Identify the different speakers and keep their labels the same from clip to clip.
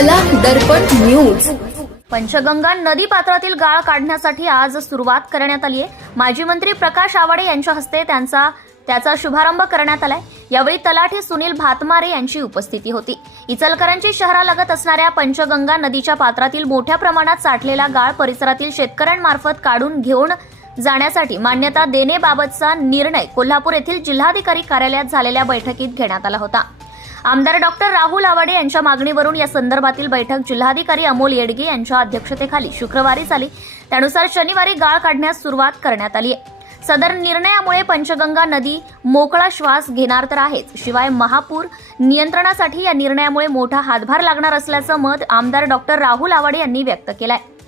Speaker 1: कला दर्पण न्यूज
Speaker 2: पंचगंगा नदी पात्रातील गाळ काढण्यासाठी आज सुरुवात करण्यात आली आहे माजी मंत्री प्रकाश आवाडे यांच्या हस्ते त्यांचा त्याचा शुभारंभ करण्यात आलाय. यावेळी तलाठी सुनील भातमारे यांची उपस्थिती होती. इचलकरंजी शहरालगत असणाऱ्या पंचगंगा नदीच्या पात्रातील मोठ्या प्रमाणात साठलेला गाळ परिसरातील शेतकऱ्यांमार्फत काढून घेऊन जाण्यासाठी मान्यता देण्याबाबतचा निर्णय कोल्हापूर येथील जिल्हाधिकारी कार्यालयात झालेल्या बैठकीत घेण्यात आला होता. आमदार डॉक्टर राहुल आवाडे यांच्या मागणीवरून या संदर्भातील बैठक जिल्हाधिकारी अमोल येडगे यांच्या अध्यक्षतेखाली शुक्रवारी झाली. त्यानुसार शनिवारी गाळ काढण्यास सुरुवात करण्यात आली आहे. सदर निर्णयामुळे पंचगंगा नदी मोकळा श्वास घेणार तर आहेच. शिवाय महापूर नियंत्रणासाठी या निर्णयामुळे मोठा हातभार लागणार असल्याचं मत आमदार डॉक्टर राहुल आवाडे यांनी व्यक्त केलं आहे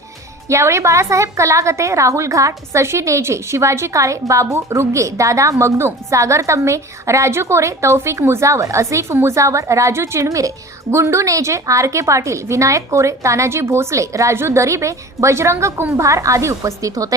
Speaker 2: यावेळी बाळासाहेब कलागते राहुल घाट शशी नेजे शिवाजी काळे बाबू रुग्गे दादा मगदूम सागर तम्मे राजू कोरे तौफिक मुजावर असिफ मुजावर राजू चिणमिरे गुंडू नेजे आर के पाटील विनायक कोरे तानाजी भोसले राजू दरिबे बजरंग कुंभार आदी उपस्थित होते.